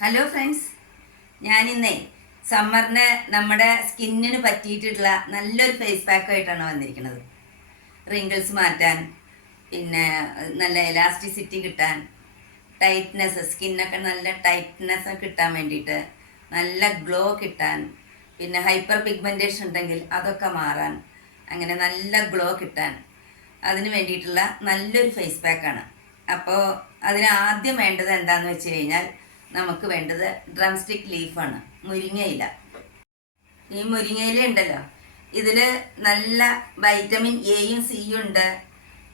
Hello friends, ഞാനിന്നേ സമ്മറിന് നമ്മുടെ സ്കിന്നിന് പറ്റിയിട്ടുള്ള നല്ലൊരു ഫേസ് പാക്കായിട്ടാണ് വന്നിരിക്കുന്നത്. റിങ്കിൾസ് മാറ്റാൻ, പിന്നെ നല്ല എലാസ്റ്റിസിറ്റി കിട്ടാൻ, ടൈറ്റ്നെസ്, സ്കിന്നൊക്കെ നല്ല ടൈറ്റ്നെസ് കിട്ടാൻ വേണ്ടിയിട്ട്, നല്ല ഗ്ലോ കിട്ടാൻ, പിന്നെ ഹൈപ്പർ പിഗ്മെൻറ്റേഷൻ ഉണ്ടെങ്കിൽ അതൊക്കെ മാറാൻ, അങ്ങനെ നല്ല ഗ്ലോ കിട്ടാൻ, അതിന് വേണ്ടിയിട്ടുള്ള നല്ലൊരു ഫേസ് പാക്കാണ്. അപ്പോൾ അതിന് ആദ്യം വേണ്ടത് എന്താണെന്ന് വെച്ച് കഴിഞ്ഞാൽ, നമുക്ക് വേണ്ടത് ഡ്രം സ്റ്റിക്ക് ലീഫാണ്, മുരിങ്ങയില. ഈ മുരിങ്ങയില ഉണ്ടല്ലോ, ഇതിൽ നല്ല വൈറ്റമിൻ എയും സിയും ഉണ്ട്,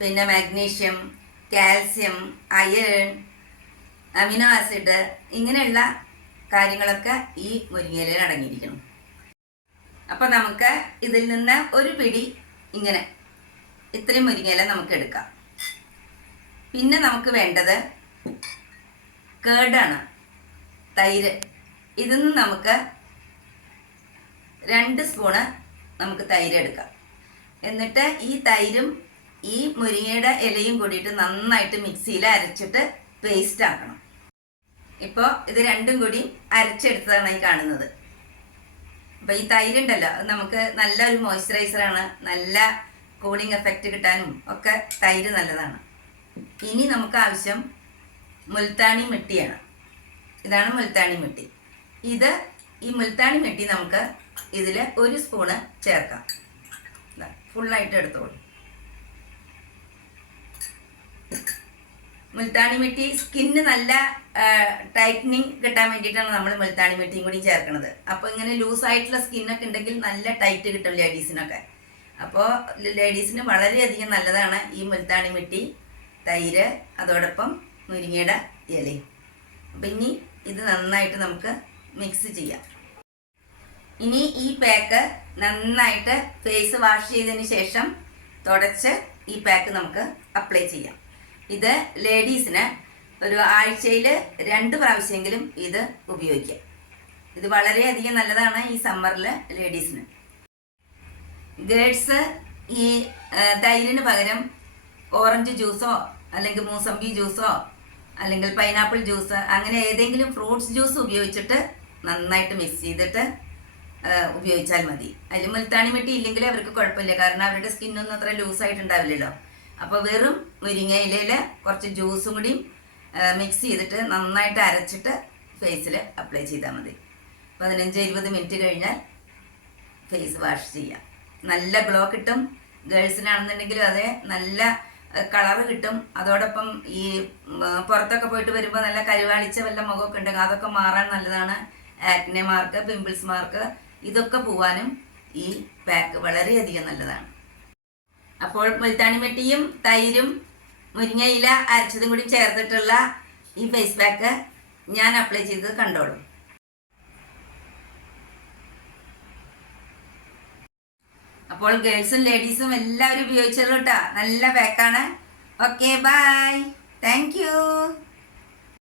പിന്നെ magnesium, calcium, iron, amino acid, ഇങ്ങനെയുള്ള കാര്യങ്ങളൊക്കെ ഈ മുരിങ്ങയിലയിൽ അടങ്ങിയിരിക്കണം. അപ്പോൾ നമുക്ക് ഇതിൽ നിന്ന് ഒരു പിടി ഇങ്ങനെ ഇത്രയും മുരിങ്ങയില നമുക്ക് എടുക്കാം. പിന്നെ നമുക്ക് വേണ്ടത് കേർഡാണ്, തൈര്. ഇതിൽ നിന്ന് നമുക്ക് 2 സ്പൂണ് നമുക്ക് തൈര് എടുക്കാം. എന്നിട്ട് ഈ തൈരും ഈ മുരിങ്ങയുടെ ഇലയും കൂടിയിട്ട് നന്നായിട്ട് മിക്സിയിൽ അരച്ചിട്ട് പേസ്റ്റ് ആക്കണം. ഇപ്പോൾ ഇത് രണ്ടും കൂടി അരച്ചെടുത്തതാണ് ഈ കാണുന്നത്. അപ്പോൾ ഈ തൈരുണ്ടല്ലോ, നമുക്ക് നല്ലൊരു മോയ്സ്ചറൈസറാണ്, നല്ല കൂളിംഗ് എഫക്റ്റ് കിട്ടാനും ഒക്കെ തൈര് നല്ലതാണ്. ഇനി നമുക്ക് ആവശ്യം മുൽത്താണി മിട്ടിയാണ്. ഇതാണ് മുൽത്താണി മിട്ടി. ഈ മുൽത്താണി മിട്ടി നമുക്ക് ഇതിൽ 1 സ്പൂണ് ചേർക്കാം. ഫുള്ളായിട്ട് എടുത്തോളൂ. മുൽത്താണി മിട്ടി സ്കിന്ന് നല്ല ടൈറ്റനിങ് കിട്ടാൻ വേണ്ടിയിട്ടാണ് നമ്മൾ മുൽത്താണി മിട്ടിയും കൂടി ചേർക്കുന്നത്. അപ്പോൾ ഇങ്ങനെ ലൂസായിട്ടുള്ള സ്കിന്നൊക്കെ ഉണ്ടെങ്കിൽ നല്ല ടൈറ്റ് കിട്ടും ലേഡീസിനൊക്കെ. അപ്പോൾ ലേഡീസിന് വളരെയധികം നല്ലതാണ് ഈ മുൽത്താണി മിട്ടി, തൈര്, അതോടൊപ്പം മുരിങ്ങയുടെ ഇലയും. അപ്പം ഇനി ഇത് നന്നായിട്ട് നമുക്ക് മിക്സ് ചെയ്യാം. ഇനി ഈ പാക്ക് നന്നായിട്ട് ഫേസ് വാഷ് ചെയ്തതിന് ശേഷം തുടച്ച് ഈ പാക്ക് നമുക്ക് അപ്ലൈ ചെയ്യാം. ഇത് ലേഡീസിന് ഒരു ആഴ്ചയിൽ 2 പ്രാവശ്യമെങ്കിലും ഇത് ഉപയോഗിക്കാം. ഇത് വളരെയധികം നല്ലതാണ് ഈ സമ്മറിൽ ലേഡീസിന്. ഗേൾസ് ഈ തൈരിന് പകരം ഓറഞ്ച് ജ്യൂസോ അല്ലെങ്കിൽ മൂസമ്പി ജ്യൂസോ അല്ലെങ്കിൽ പൈനാപ്പിൾ ജ്യൂസ്, അങ്ങനെ ഏതെങ്കിലും ഫ്രൂട്ട്സ് ജ്യൂസ് ഉപയോഗിച്ചിട്ട് നന്നായിട്ട് മിക്സ് ചെയ്തിട്ട് ഉപയോഗിച്ചാൽ മതി. അതിൽ മുൽത്താണി മിട്ടി ഇല്ലെങ്കിൽ അവർക്ക് കുഴപ്പമില്ല, കാരണം അവരുടെ സ്കിന്നൊന്നും അത്ര ലൂസായിട്ടുണ്ടാവില്ലല്ലോ. അപ്പോൾ വെറും മുരിങ്ങയിലയിൽ കുറച്ച് ജ്യൂസും കൂടി മിക്സ് ചെയ്തിട്ട് നന്നായിട്ട് അരച്ചിട്ട് ഫേസിൽ അപ്ലൈ ചെയ്താൽ മതി. 15-20 മിനിറ്റ് കഴിഞ്ഞാൽ ഫേസ് വാഷ് ചെയ്യാം. നല്ല ഗ്ലോ കിട്ടും. ഗേൾസിനാണെന്നുണ്ടെങ്കിലും അതെ, നല്ല കളറ് കിട്ടും. അതോടൊപ്പം ഈ പുറത്തൊക്കെ പോയിട്ട് വരുമ്പോൾ നല്ല കരുവാളിച്ച വല്ല മുഖമൊക്കെ ഉണ്ടെങ്കിൽ അതൊക്കെ മാറാൻ നല്ലതാണ്. ആക്നെ മാർക്ക്, പിമ്പിൾസ് മാർക്ക്, ഇതൊക്കെ പോവാനും ഈ പാക്ക് വളരെയധികം നല്ലതാണ്. അപ്പോൾ മുൽത്താണി മിട്ടിയും തൈരും മുരിങ്ങയില അരച്ചതും കൂടി ചേർത്തിട്ടുള്ള ഈ ഫേസ് പാക്ക് ഞാൻ അപ്ലൈ ചെയ്തത് കണ്ടോളൂ. അപ്പോൾ ഗേൾസും ലേഡീസും എല്ലാവരും ഉപയോഗിച്ചോളൂ കേട്ടോ. നല്ല പാക്കാണ്. Okay, bye, thank U.